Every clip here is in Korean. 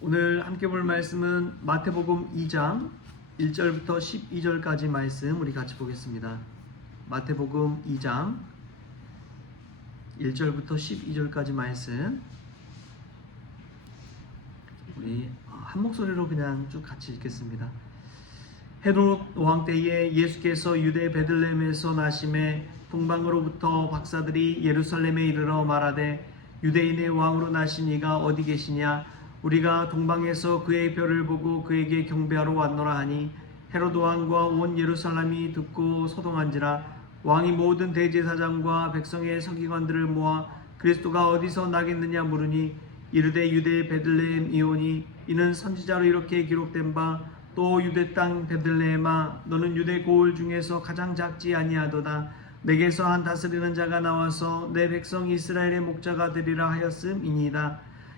오늘 함께 볼 말씀은 마태복음 2장 1절부터 12절까지 말씀 우리 같이 보겠습니다. 마태복음 2장 1절부터 12절까지 말씀 우리 한 목소리로 그냥 쭉 같이 읽겠습니다. 헤롯 왕 때에 예수께서 유대 베들레헴에서 나심에 동방으로부터 박사들이 예루살렘에 이르러 말하되 유대인의 왕으로 나신 이가 어디 계시냐 우리가 동방에서 그의 별을 보고 그에게 경배하러 왔노라 하니 헤롯 왕과 온 예루살렘이 듣고 소동한지라 왕이 모든 대제사장과 백성의 서기관들을 모아 그리스도가 어디서 나겠느냐 물으니 이르되 유대 베들레헴 이오니 이는 선지자로 이렇게 기록된 바 또 유대 땅 베들레헴아 너는 유대 고을 중에서 가장 작지 아니하도다. 내게서 한 다스리는 자가 나와서 내 백성 이스라엘의 목자가 되리라 하였음이니이다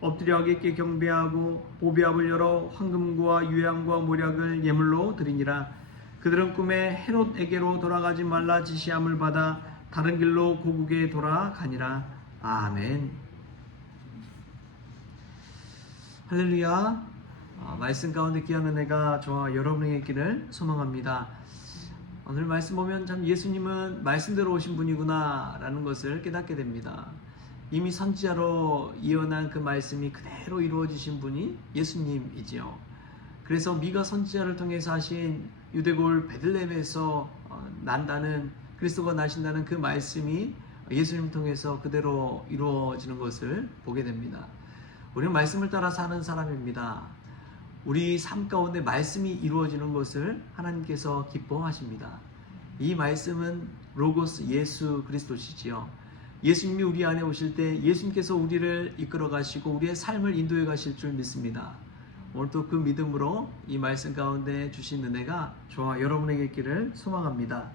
엎드려 아기께 경배하고 보비압을 열어 황금과 유향과 모략을 예물로 드리니라. 그들은 꿈에 헤롯에게로 돌아가지 말라 지시함을 받아 다른 길로 고국에 돌아가니라. 아멘. 할렐루야. 아, 말씀 가운데 귀한 은혜가 저와 여러분에게 있기를 소망합니다. 오늘 말씀 보면 참 예수님은 말씀대로 오신 분이구나라는 것을 깨닫게 됩니다 이미 선지자로 예언한 그 말씀이 그대로 이루어지신 분이 예수님이지요 그래서 미가 선지자를 통해서 하신 유대골 베들레헴에서 어, 난다는 그리스도가 나신다는 그 말씀이 예수님 통해서 그대로 이루어지는 것을 보게 됩니다. 우리는 말씀을 따라 사는 사람입니다. 우리 삶 가운데 말씀이 이루어지는 것을 하나님께서 기뻐하십니다. 이 말씀은 로고스 예수 그리스도시지요. 예수님이 우리 안에 오실 때 예수님께서 우리를 이끌어 가시고 우리의 삶을 인도해 가실 줄 믿습니다. 오늘 또그 믿음으로 이 말씀 가운데 주신 은혜가 저와 여러분에게 있기를 소망합니다.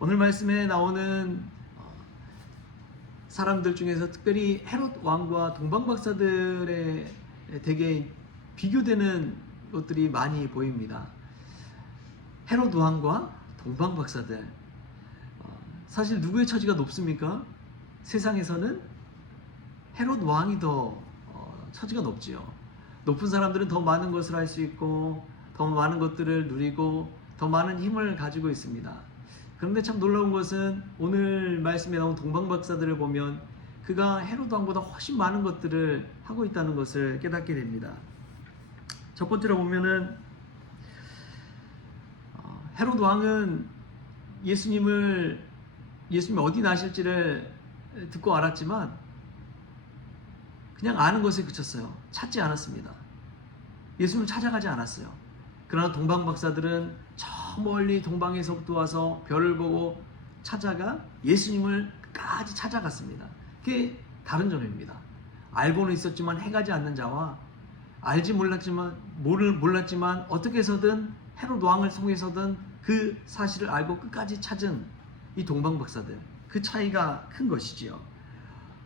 오늘 말씀에 나오는 어, 사람들 중에서 특별히 헤롯 왕과 동방 박사들의 되게 비교되는 것들이 많이 보입니다. 헤롯 왕과 동방 박사들 어, 사실 누구의 처지가 높습니까? 세상에서는 헤롯 왕이 더 어, 처지가 높지요. 높은 사람들은 더 많은 것을 할 수 있고 더 많은 것들을 누리고 더 많은 힘을 가지고 있습니다. 그런데 참 놀라운 것은 오늘 말씀에 나온 동방 박사들을 보면 그가 헤롯 왕보다 훨씬 많은 것들을 하고 있다는 것을 깨닫게 됩니다. 첫 번째로 보면은 어, 헤롯 왕은 예수님을 예수님이 어디 나실지를 듣고 알았지만 그냥 아는 것에 그쳤어요. 찾지 않았습니다. 예수님을 찾아가지 않았어요. 그러나 동방 박사들은 저 멀리 동방에서부터 와서 별을 보고 찾아가 예수님을 끝까지 찾아갔습니다. 그게 다른 점입니다. 알고는 있었지만 해가지 않는 자와 알지 몰랐지만 모를 몰랐지만 어떻게 해서든 헤롯 왕을 통해서든 그 사실을 알고 끝까지 찾은 이 동방 박사들 그 차이가 큰 것이지요.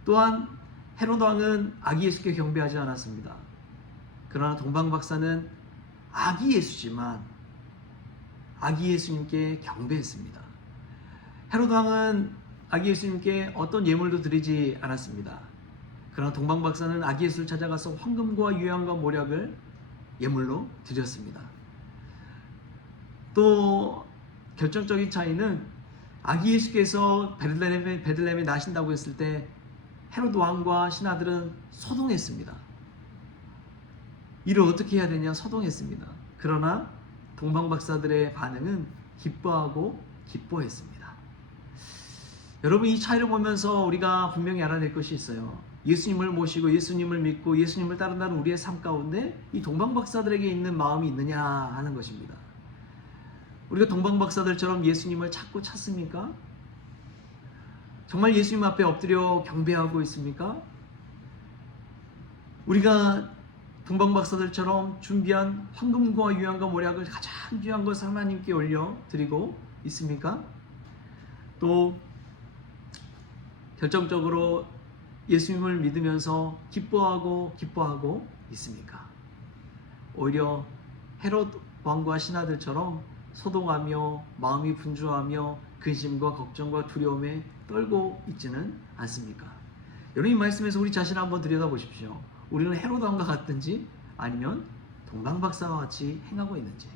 또한 헤롯 왕은 아기 예수께 경배하지 않았습니다. 그러나 동방 박사는 아기 예수지만 아기 예수님께 경배했습니다. 헤롯 왕은 아기 예수님께 어떤 예물도 드리지 않았습니다. 그러나 동방 박사는 아기 예수를 찾아가서 황금과 유향과 모략을 예물로 드렸습니다. 또 결정적인 차이는 아기 예수께서 베들레헴에, 베들레헴에 나신다고 했을 때 헤롯 왕과 신하들은 소동했습니다. 이를 어떻게 해야 되냐 소동했습니다. 그러나 동방 박사들의 반응은 기뻐하고 기뻐했습니다. 여러분 이 차이를 보면서 우리가 분명히 알아낼 것이 있어요. 예수님을 모시고 예수님을 믿고 예수님을 따른다는 우리의 삶 가운데 이 동방 박사들에게 있는 마음이 있느냐 하는 것입니다. 우리가 동방 박사들처럼 예수님을 찾고 찾습니까? 정말 예수님 앞에 엎드려 경배하고 있습니까? 우리가 동방 박사들처럼 준비한 황금과 유향과 모략을 가장 귀한 것을 하나님께 올려 드리고 있습니까? 또 결정적으로 예수님을 믿으면서 기뻐하고 기뻐하고 있습니까? 오히려 헤롯 왕과 신하들처럼 소동하며 마음이 분주하며 근심과 걱정과 두려움에 떨고 있지는 않습니까? 여러분 이 말씀에서 우리 자신을 한번 들여다보십시오. 우리는 헤롯 왕과 같든지 아니면 동방 박사와 같이 행하고 있는지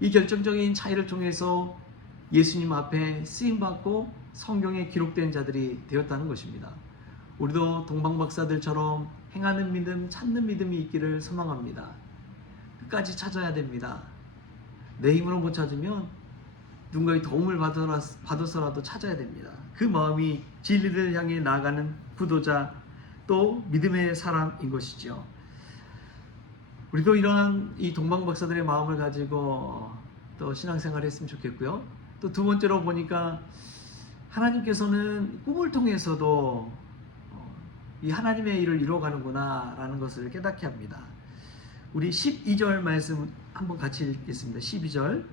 이 결정적인 차이를 통해서 예수님 앞에 쓰임 받고 성경에 기록된 자들이 되었다는 것입니다. 우리도 동방 박사들처럼 행하는 믿음, 찾는 믿음이 있기를 소망합니다. 끝까지 찾아야 됩니다. 내 힘으로 못 찾으면 누군가의 도움을 받아서라도 찾아야 됩니다. 그 마음이 진리를 향해 나아가는 구도자 또 믿음의 사람인 것이죠. 우리도 이러한 이 동방 박사들의 마음을 가지고 또 신앙생활을 했으면 좋겠고요. 또 두 번째로 보니까 하나님께서는 꿈을 통해서도 어, 이 하나님의 일을 이루어가는구나라는 것을 깨닫게 합니다. 우리 12절 말씀 한번 같이 읽겠습니다. 12절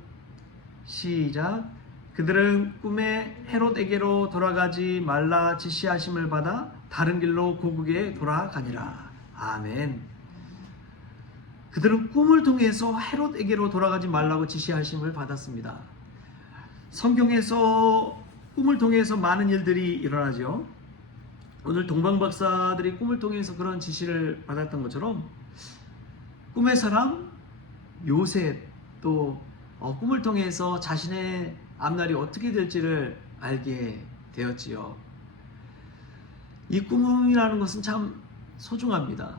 시작 그들은 꿈에 헤롯에게로 돌아가지 말라 지시하심을 받아 다른 길로 고국에 돌아가니라. 아멘. 그들은 꿈을 통해서 헤롯에게로 돌아가지 말라고 지시하심을 받았습니다. 성경에서 꿈을 통해서 많은 일들이 일어나죠. 오늘 동방 박사들이 꿈을 통해서 그런 지시를 받았던 것처럼 꿈의 사람 요셉 또 어, 꿈을 통해서 자신의 앞날이 어떻게 될지를 알게 되었지요. 이 꿈이라는 것은 참 소중합니다.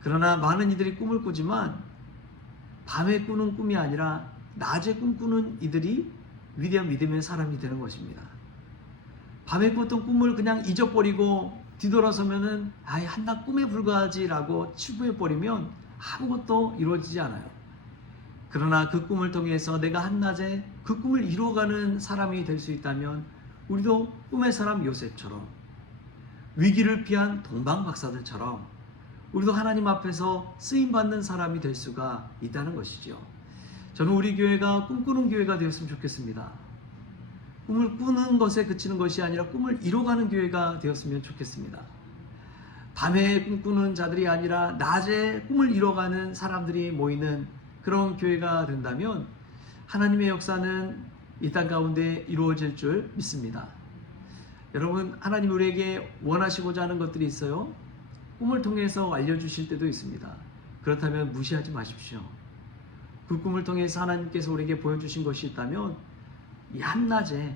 그러나 많은 이들이 꿈을 꾸지만 밤에 꾸는 꿈이 아니라 낮에 꿈꾸는 이들이 위대한 믿음의 사람이 되는 것입니다. 밤에 꿨던 꿈을 그냥 잊어버리고 뒤돌아서면은 아이 한낱 꿈에 불과하지라고 치부해 버리면 아무것도 이루어지지 않아요. 그러나 그 꿈을 통해서 내가 한낮에 그 꿈을 이루어가는 사람이 될 수 있다면 우리도 꿈의 사람 요셉처럼 위기를 피한 동방 박사들처럼 우리도 하나님 앞에서 쓰임 받는 사람이 될 수가 있다는 것이죠. 저는 우리 교회가 꿈꾸는 교회가 되었으면 좋겠습니다. 꿈을 꾸는 것에 그치는 것이 아니라 꿈을 이뤄가는 교회가 되었으면 좋겠습니다. 밤에 꿈꾸는 자들이 아니라 낮에 꿈을 이뤄가는 사람들이 모이는 그런 교회가 된다면 하나님의 역사는 이 땅 가운데 이루어질 줄 믿습니다. 여러분, 하나님 우리에게 원하시고자 하는 것들이 있어요. 꿈을 통해서 알려주실 때도 있습니다. 그렇다면 무시하지 마십시오. 그 꿈을 통해서 하나님께서 우리에게 보여주신 것이 있다면 이 한낮에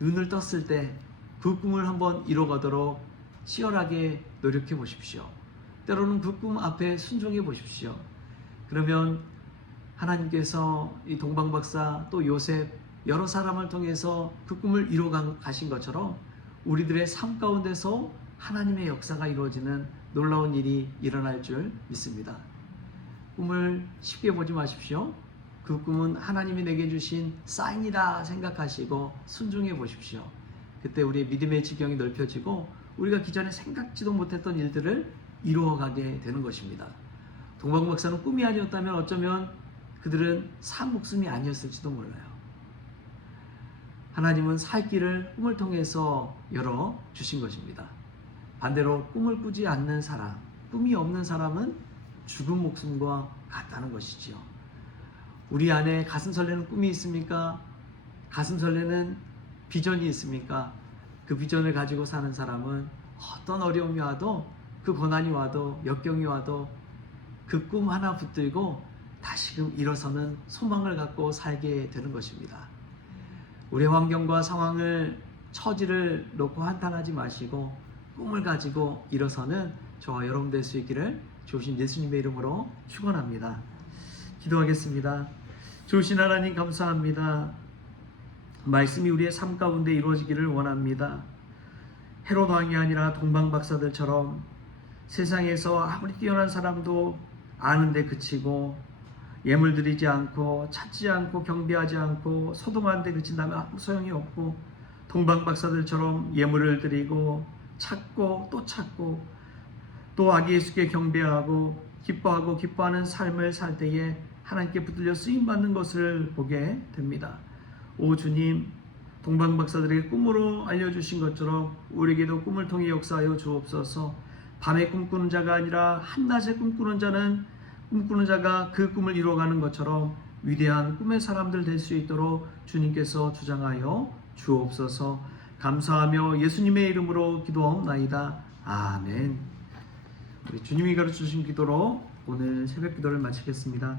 눈을 떴을 때 그 꿈을 한번 이뤄가도록 치열하게 노력해 보십시오. 때로는 그 꿈 앞에 순종해 보십시오. 그러면 하나님께서 이 동방 박사 또 요셉 여러 사람을 통해서 그 꿈을 이뤄 가신 것처럼 우리들의 삶 가운데서 하나님의 역사가 이루어지는 놀라운 일이 일어날 줄 믿습니다. 꿈을 쉽게 보지 마십시오. 그 꿈은 하나님이 내게 주신 사인이다 생각하시고 순종해 보십시오. 그때 우리의 믿음의 지경이 넓혀지고 우리가 기존에 생각지도 못했던 일들을 이루어가게 되는 것입니다. 동방 박사는 꿈이 아니었다면 어쩌면 그들은 산 목숨이 아니었을지도 몰라요. 하나님은 살 길을 꿈을 통해서 열어 주신 것입니다. 반대로 꿈을 꾸지 않는 사람, 꿈이 없는 사람은 죽은 목숨과 같다는 것이지요. 우리 안에 가슴 설레는 꿈이 있습니까? 가슴 설레는 비전이 있습니까? 그 비전을 가지고 사는 사람은 어떤 어려움이 와도 그 고난이 와도 역경이 와도 그 꿈 하나 붙들고 다시금 일어서는 소망을 갖고 살게 되는 것입니다. 우리 환경과 상황을 처지를 놓고 한탄하지 마시고 꿈을 가지고 일어서는 저와 여러분 될 수 있기를 좋으신 예수님의 이름으로 축원합니다. 기도하겠습니다. 좋으신 하나님 감사합니다. 말씀이 우리의 삶 가운데 이루어지기를 원합니다. 헤롯 왕이 아니라 동방 박사들처럼 세상에서 아무리 뛰어난 사람도 아는데 그치고 예물 드리지 않고 찾지 않고 경배하지 않고 소동하는데 그친다면 아무 소용이 없고 동방 박사들처럼 예물을 드리고 찾고 또 찾고 또 아기 예수께 경배하고 기뻐하고 기뻐하는 삶을 살 때에 하나님께 붙들려 쓰임 받는 것을 보게 됩니다. 오 주님, 동방 박사들에게 꿈으로 알려주신 것처럼 우리에게도 꿈을 통해 역사하여 주옵소서. 밤에 꿈꾸는 자가 아니라 한낮에 꿈꾸는 자는 꿈꾸는 자가 그 꿈을 이루어가는 것처럼 위대한 꿈의 사람들 될 수 있도록 주님께서 주장하여 주옵소서. 감사하며 예수님의 이름으로 기도하옵나이다. 아멘. 우리 주님이 가르쳐 주신 기도로 오늘 새벽 기도를 마치겠습니다.